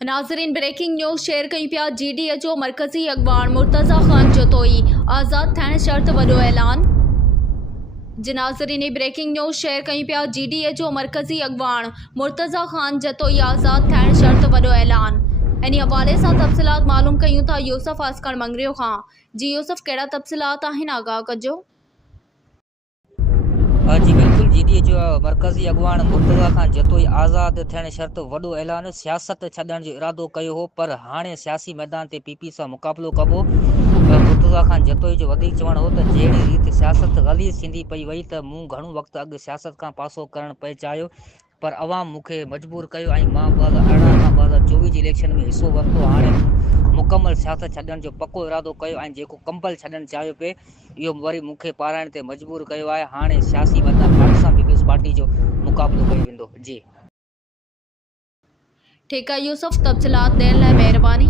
नाज़रीन breaking news share कयूं पिया। GDA जो मरकज़ी अॻवान मुर्तज़ा ख़ान जतोई आज़ाद थियण शर्त वॾो ऐलान। नाज़रीन ब्रेकिंग न्यूज़ शेयर कयूं पिया। GDA जो मरकज़ी अॻवान मुर्तज़ा ख़ान जतोई आज़ाद थियण शर्त वॾो ऐलान। इन हवाले सां तफ़सीलात मालूम कयूं था यूसुफ अस्कर मंगरियो खां। जी यूसुफ, कहिड़ा तफ़सीलात आहिनि, आगाह कजो। जी बिल्कुल, GDA जो मरकज़ी अॻवान मुर्तज़ा ख़ान जतोई आज़ाद थियण शर्त वॾो ऐलान। सियासत छॾण जो इरादो कयो हो, पर हाणे सियासी मैदान ते PP सां मुक़ाबिलो कबो। मुर्तज़ा ख़ान जतोई जो वधीक चवणु हो त जहिड़ी रीति सियासत ग़लीज़ थींदी पई वई त मूं घणो वक़्तु अॻु सियासत खां पासो करणु पिए चाहियो, पर अवाम मूंखे मजबूर कयो ऐं मां 2018 खां 2024 जी इलेक्शन में हिसो वरितो। हाणे मूं मुकमल सियासत छॾण जो पको इरादो कयो ऐं जेको कंबल छॾणु चाहियो पिए इहो वरी मूंखे पाराइण ते मजबूर कयो आहे। हाणे सियासी मैदान पाकिस्तान पीपल्स पार्टी जो मुक़ाबिलो कयो वेंदो। जी ठीकु आहे यूसुफ, तफ़सीलात ॾियण लाइ महिरबानी।